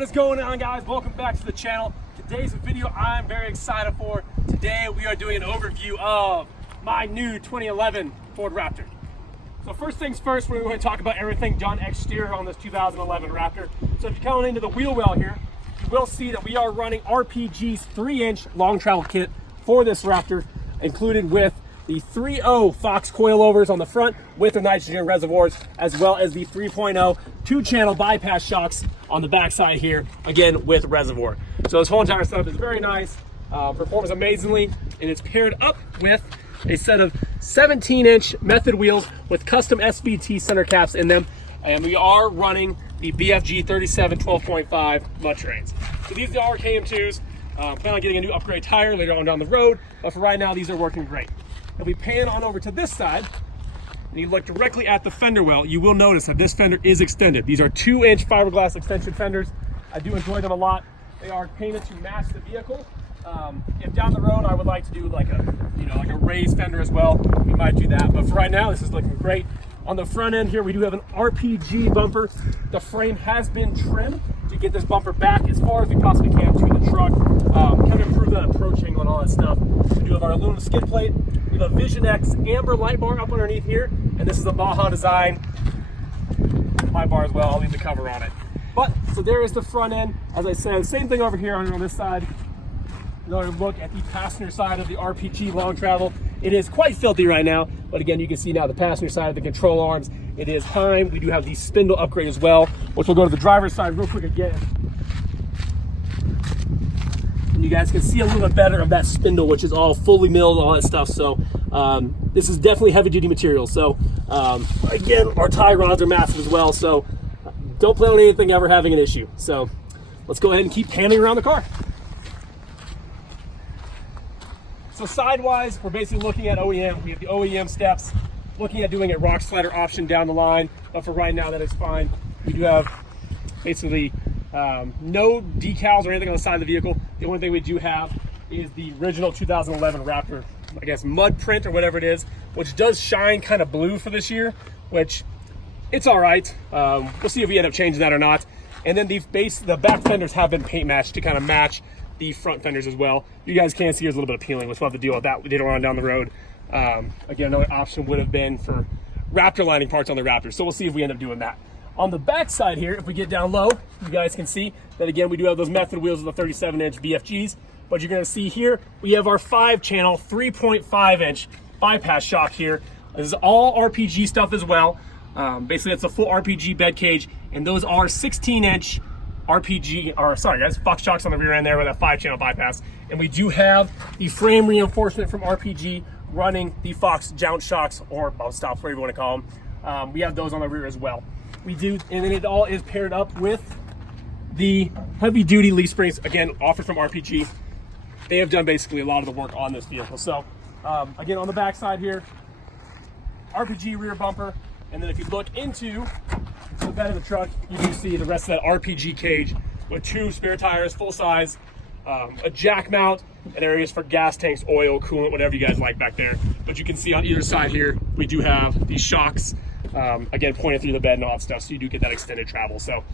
What is going on, guys? Welcome back to the channel. Today's video I'm very excited for. Today we are doing an overview of my new 2011 Ford Raptor. So first things first, we're going to talk about everything done exterior on this 2011 Raptor. So if you come into the wheel well here, you will see that we are running RPG's 3-inch long travel kit for this Raptor, included with the 3.0 Fox coilovers on the front with the nitrogen reservoirs, as well as the 3.0 2-channel bypass shocks on the backside here, again with reservoir. So this whole entire setup is very nice, performs amazingly, and it's paired up with a set of 17-inch method wheels with custom SVT center caps in them, and we are running the BFG 37 12.5 mud terrains. So these are KM2s. Plan on getting a new upgrade tire later on down the road, but for right now these are working great. If we pan on over to this side, and you look directly at the fender well, you will notice that this fender is extended. These are 2-inch fiberglass extension fenders. I do enjoy them a lot. They are painted to match the vehicle. If down the road I would like to do like a raised fender as well, we might do that. But for right now, this is looking great. On the front end here, we do have an RPG bumper. The frame has been trimmed to get this bumper back as far as we possibly can to the truck. Kind of improve that approach angle and all that stuff. We do have our aluminum skid plate. We have a Vision X amber light bar up underneath here, and this is a Baja design light bar as well. I'll leave the cover on it. But so there is the front end. As I said, same thing over here on this side. Another look at the passenger side of the RPG long travel. It is quite filthy right now, but again, you can see now the passenger side of the control arms. It is Heim. We do have the Spindle Upgrade as well, which we'll go to the driver's side real quick again. And you guys can see a little bit better of that spindle, which is all fully milled, all that stuff. So this is definitely heavy duty material. So again, our tie rods are massive as well. So don't plan on anything ever having an issue. So let's go ahead and keep panning around the car. So sidewise, we're basically looking at OEM. We have the OEM steps, looking at doing a rock slider option down the line, but for right now that is fine. We do have basically no decals or anything on the side of the vehicle. The only thing we do have is the original 2011 Raptor, I guess mud print or whatever it is, which does shine kind of blue for this year, which it's all right. We'll see if we end up changing that or not. And then the back fenders have been paint matched to kind of match the front fenders as well. You guys can see there's a little bit of peeling, which we'll have to deal with that later on down the road. Again, another option would have been for Raptor lining parts on the Raptor, so we'll see if we end up doing that. On the back side here, if we get down low, you guys can see that again we do have those method wheels with the 37-inch BFGs, but you're going to see here we have our 5-channel 3.5-inch bypass shock here. This is all RPG stuff as well. Basically, it's a full RPG bed cage, and those are 16-inch RPG, or sorry guys, Fox shocks on the rear end there with a 5-channel bypass. And we do have the frame reinforcement from RPG running the Fox jounce shocks or bump stops, whatever you want to call them. We have those on the rear as well. We do, and then it all is paired up with the heavy duty leaf springs, again, offered from RPG. They have done basically a lot of the work on this vehicle. So again, on the back side here, RPG rear bumper. And then if you look into the bed of the truck, you do see the rest of that RPG cage with 2 spare tires, full size, a jack mount, and areas for gas tanks, oil, coolant, whatever you guys like back there. But you can see on either side here, we do have these shocks, again, pointed through the bed and all that stuff, so you do get that extended travel. So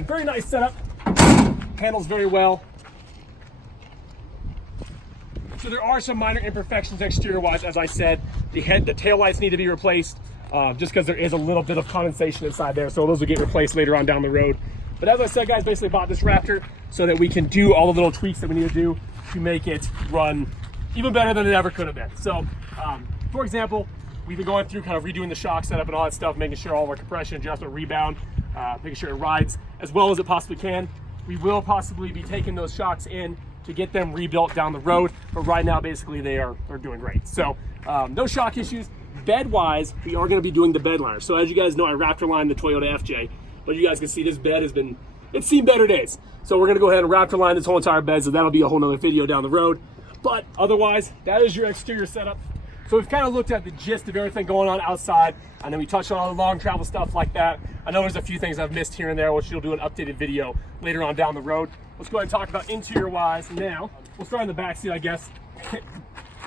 very nice setup, handles very well. So there are some minor imperfections exterior-wise, as I said. The tail lights need to be replaced. Just because there is a little bit of condensation inside there, so those will get replaced later on down the road. But as I said, guys, basically bought this Raptor so that we can do all the little tweaks that we need to do to make it run even better than it ever could have been. So, for example, we've been going through kind of redoing the shock setup and all that stuff, making sure all of our compression, adjustment, rebound, making sure it rides as well as it possibly can. We will possibly be taking those shocks in to get them rebuilt down the road, but right now, basically, they're doing great. So, no shock issues. Bed-wise, we are going to be doing the Bedliner. So as you guys know, I Raptor lined the Toyota FJ, but you guys can see this bed it's seen better days. So we're going to go ahead and Raptor line this whole entire bed, so that'll be a whole nother video down the road. But otherwise, that is your exterior setup. So we've kind of looked at the gist of everything going on outside, and then we touched on all the long travel stuff like that. I know there's a few things I've missed here and there, which you'll do an updated video later on down the road. Let's go ahead and talk about interior-wise now. We'll start in the back seat, I guess.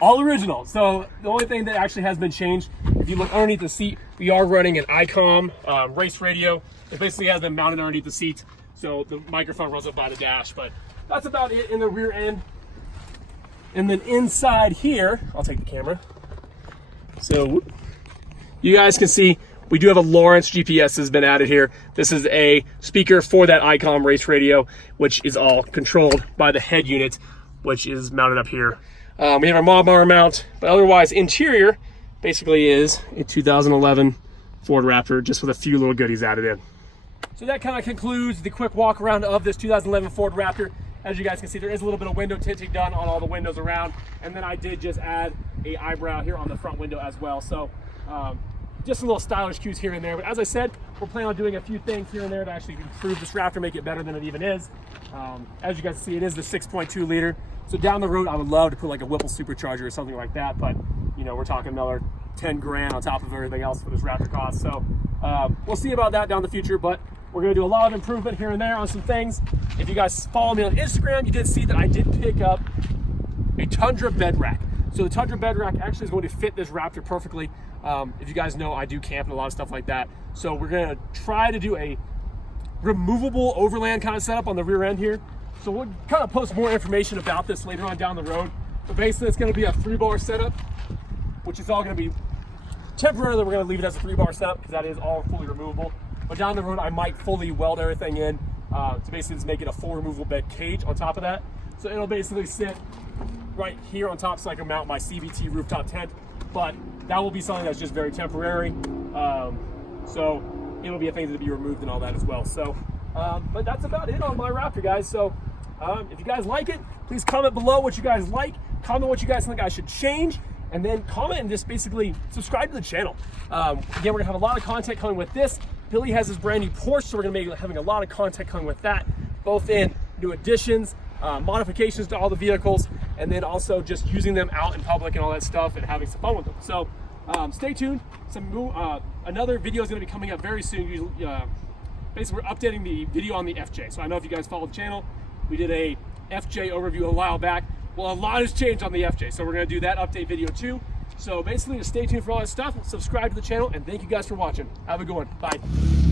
All original. So the only thing that actually has been changed, if you look underneath the seat, we are running an ICOM race radio. It basically has been mounted underneath the seat. so the microphone runs up by the dash. But that's about it in the rear end. And then inside here, I'll take the camera. So you guys can see we do have a Lowrance GPS has been added here. This is a speaker for that ICOM race radio, which is all controlled by the head unit, which is mounted up here. We have our mob mower mount, but otherwise interior basically is a 2011 Ford Raptor, just with a few little goodies added in. So that kind of concludes the quick walk around of this 2011 Ford Raptor. As you guys can see, there is a little bit of window tinting done on all the windows around, and then I did just add a eyebrow here on the front window as well. So just some little stylish cues here and there. But as I said, we're planning on doing a few things here and there to actually improve this Raptor, make it better than it even is. As you guys see, it is the 6.2 liter. So down the road, I would love to put like a Whipple supercharger or something like that. But you know, we're talking another 10 grand on top of everything else for this Raptor cost. So we'll see about that down the future. But we're going to do a lot of improvement here and there on some things. If you guys follow me on Instagram, you did see that I did pick up a Tundra Bed Rack. So the Tundra Bed Rack actually is going to fit this Raptor perfectly. If you guys know, I do camp and a lot of stuff like that. So we're going to try to do a removable overland kind of setup on the rear end here. So we'll kind of post more information about this later on down the road. But basically it's going to be a 3-bar setup, which is all going to be temporarily, we're going to leave it as a 3-bar setup because that is all fully removable. But down the road, I might fully weld everything in to basically just make it a full removable bed cage on top of that. So it'll basically sit right here on top so I can mount my CVT rooftop tent. But that will be something that's just very temporary. So it'll be a thing to be removed and all that as well. So, but that's about it on my Raptor, guys. So if you guys like it, please comment below what you guys like. Comment what you guys think I should change. And then comment and just basically subscribe to the channel. Again, we're gonna have a lot of content coming with this. Billy has his brand new Porsche, so we're gonna be having a lot of content coming with that, both in new additions, modifications to all the vehicles, and then also just using them out in public and all that stuff and having some fun with them. So stay tuned. Another video is gonna be coming up very soon. Basically, we're updating the video on the FJ. So I know if you guys follow the channel, we did a FJ overview a while back. Well, a lot has changed on the FJ, so we're gonna do that update video too. So basically, just stay tuned for all that stuff, subscribe to the channel, and thank you guys for watching. Have a good one. Bye.